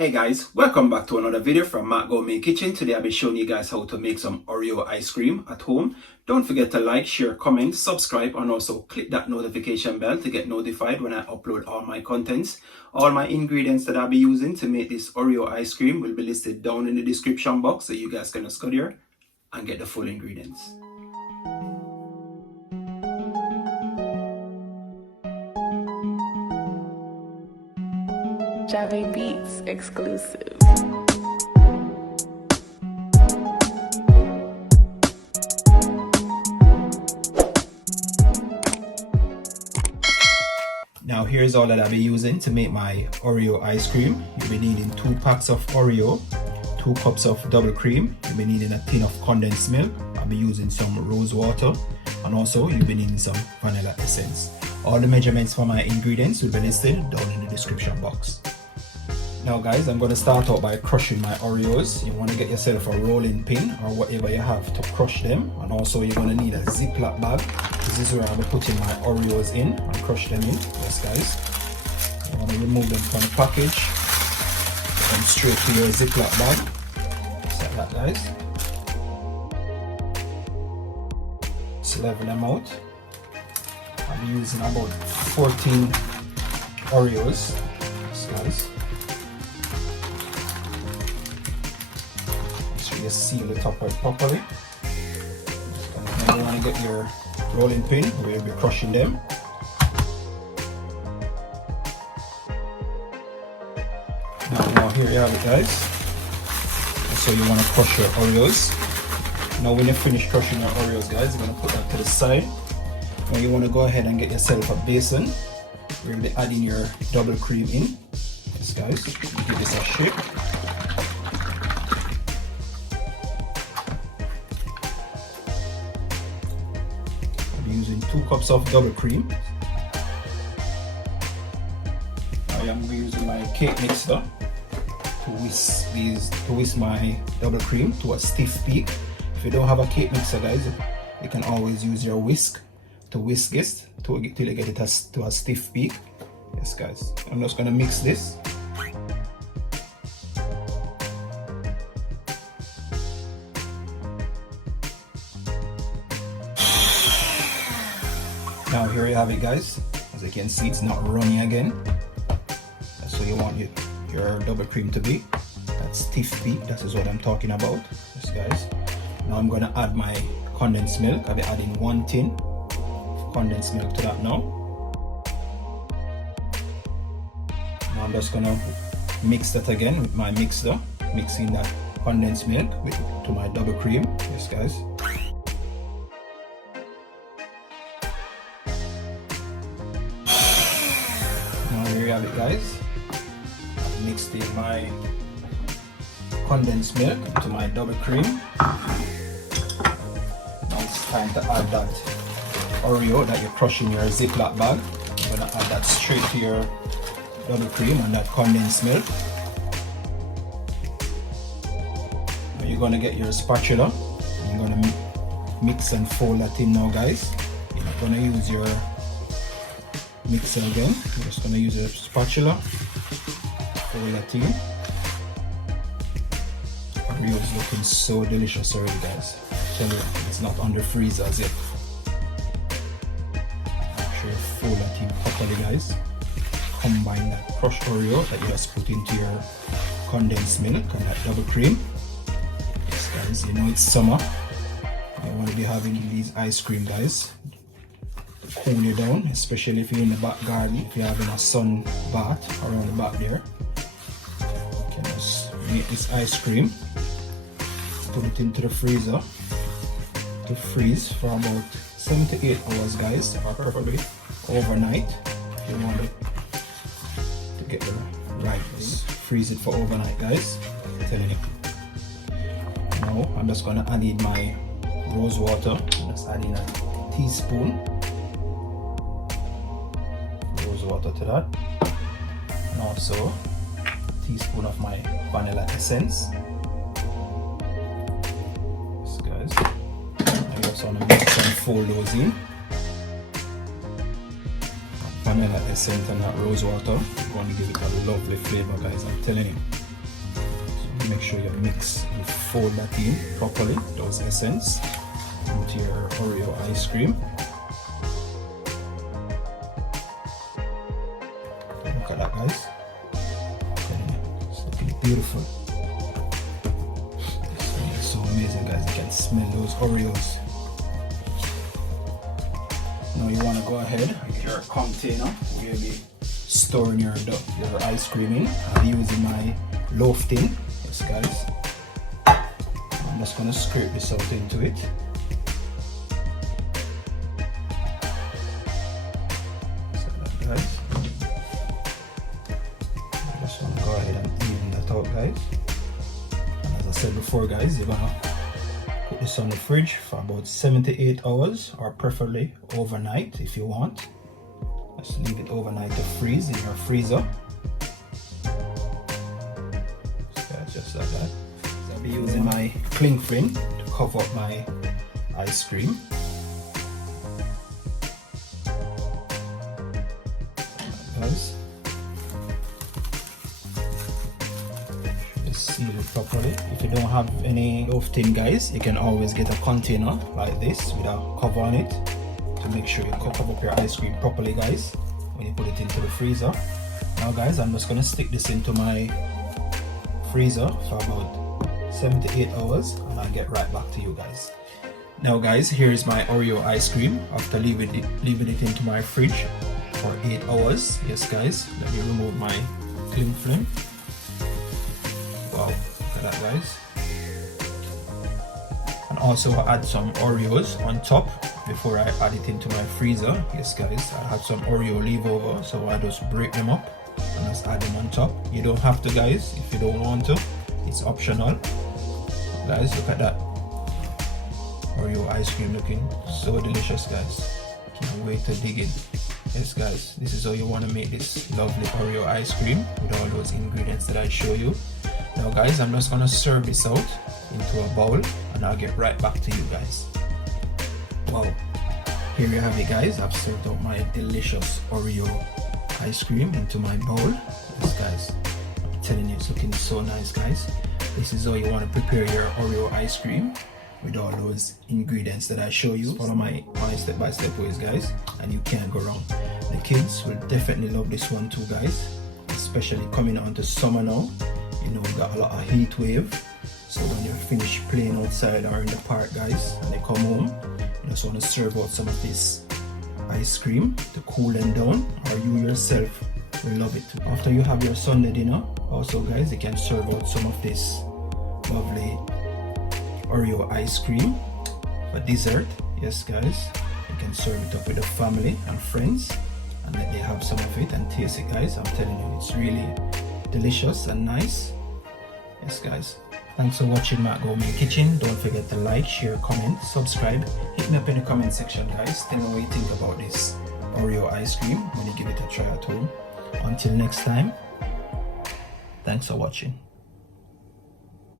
Hey guys, welcome back to another video from Matt Gourmet Kitchen. Today I'll be showing you guys how to make some Oreo ice cream at home. Don't forget to like, share, comment, subscribe, and also click that notification bell to get notified when I upload all my contents. All my ingredients that I'll be using to make this Oreo ice cream will be listed down in the description box so you guys can just go there and get the full ingredients. Jave Beats exclusive. Now here's all that I'll be using to make my Oreo ice cream. You'll be needing 2 packs of Oreo, 2 cups of double cream. You'll be needing a tin of condensed milk. I'll be using some rose water, and also you'll be needing some vanilla essence. All the measurements for my ingredients will be listed down in the description box. Now guys, I'm going to start out by crushing my Oreos. You want to get yourself a rolling pin or whatever you have to crush them, and also you're going to need a Ziploc bag. This is where I'll be putting my Oreos in and crush them in. Yes guys, you want to remove them from the package, put them straight to your Ziploc bag, just like that guys. Just level them out. I'm using about 14 Oreos, yes guys. Just seal the top properly. Now you want to get your rolling pin where you'll be crushing them. Now here you have it guys. So you want to crush your Oreos. Now when you finish crushing your Oreos guys, you're going to put that to the side. Now you want to go ahead and get yourself a basin where you'll be adding your double cream in. Yes guys, give this a shake. Using 2 cups of double cream. I am using my cake mixer to whisk my double cream to a stiff peak. If you don't have a cake mixer guys, you can always use your whisk to whisk it till you get it to a stiff peak. Yes guys, I'm just gonna mix this. Now here you have it guys. As you can see, it's not runny again. That's what you want your double cream to be. That stiff peak, that is what I'm talking about. Yes guys. Now I'm going to add my condensed milk. I'll be adding 1 tin of condensed milk to that now. Now I'm just going to mix that again with my mixer. Mixing that condensed milk to my double cream. Yes guys. Here you have it guys. I've mixed in my condensed milk to my double cream. Now it's time to add that Oreo that you're crushing in your Ziploc bag. You're going to add that straight to your double cream and that condensed milk. Now you're going to get your spatula. You're going to mix and fold that in now guys. You're not going to use your mixer again. I'm just going to use a spatula, fold that in. Oreo is looking so delicious already guys. Tell you, it's not on the freezer as yet. Make sure you fold that in properly guys. Combine that crushed Oreo that you just put into your condensed milk and that double cream. Yes guys, you know it's summer. You want to be having these ice cream guys. Cool you down, especially if you're in the back garden, if you're having a sun bath around the back there. You can just make this ice cream, put it into the freezer to freeze for about 7 to 8 hours guys, or preferably overnight if you want it to get the right. Just freeze it for overnight guys, I'm telling you. Now I'm just going to add in my rose water. I'm just adding a teaspoon water to that, and also a teaspoon of my vanilla essence. Yes guys, I just want to mix and fold those in. Vanilla essence and that rose water is going to give it a lovely flavor guys, I'm telling you. make sure you mix, you fold that in properly, those essence, into your Oreo ice cream. Look at that, guys. It's looking beautiful. It's so amazing, guys. You can smell those Oreos. Now you want to go ahead with your container where you'll be storing your ice cream in. I'm using my loaf tin. Yes, guys. I'm just going to scrape this out into it. Guys, I just want to go ahead and even that out, guys. And as I said before, guys, you're gonna put this on the fridge for about 7 to 8 hours, or preferably overnight if you want. Just leave it overnight to freeze in your freezer. Just like that. So I'll be using my cling film to cover up my ice cream. Guys, just seal it properly. If you don't have any loaf tin, guys, you can always get a container like this with a cover on it to make sure you cover up your ice cream properly, guys, when you put it into the freezer. Now, guys, I'm just gonna stick this into my freezer for about 7 to 8 hours, and I'll get right back to you guys. Now, guys, here is my Oreo ice cream after leaving it into my fridge for 8 hours. Yes, guys, let me remove my cling film. Wow, look at that, guys. And also add some Oreos on top before I add it into my freezer. Yes, guys, I have some Oreo leave-over, so I just break them up and just add them on top. You don't have to, guys, if you don't want to. It's optional. Guys, look at that Oreo ice cream looking so delicious, guys. Can't wait to dig in. Yes, guys, this is how you want to make this lovely Oreo ice cream with all those ingredients that I show you. Now, guys, I'm just gonna serve this out into a bowl, and I'll get right back to you guys. Wow, here you have it, guys. I've served out my delicious Oreo ice cream into my bowl. Yes, guys, I'm telling you, it's looking so nice, guys. This is how you want to prepare your Oreo ice cream with all those ingredients that I show you. Follow my step-by-step ways, guys, and you can't go wrong. The kids will definitely love this one too, guys, especially coming on to summer now. You know, we got a lot of heat wave, so when you're finished playing outside or in the park, guys, and they come home, you just want to serve out some of this ice cream to cool them down, or you yourself will love it too. After you have your Sunday dinner, also, guys, you can serve out some of this lovely Oreo ice cream for dessert. Yes, guys, you can serve it up with the family and friends and let them have some of it and taste it, guys. I'm telling you, it's really delicious and nice. Yes, guys, thanks for watching Matt Gourmet Kitchen. Don't forget to like, share, comment, subscribe. Hit me up in the comment section, guys. Tell me what you think about this Oreo ice cream when you give it a try at home. Until next time, thanks for watching.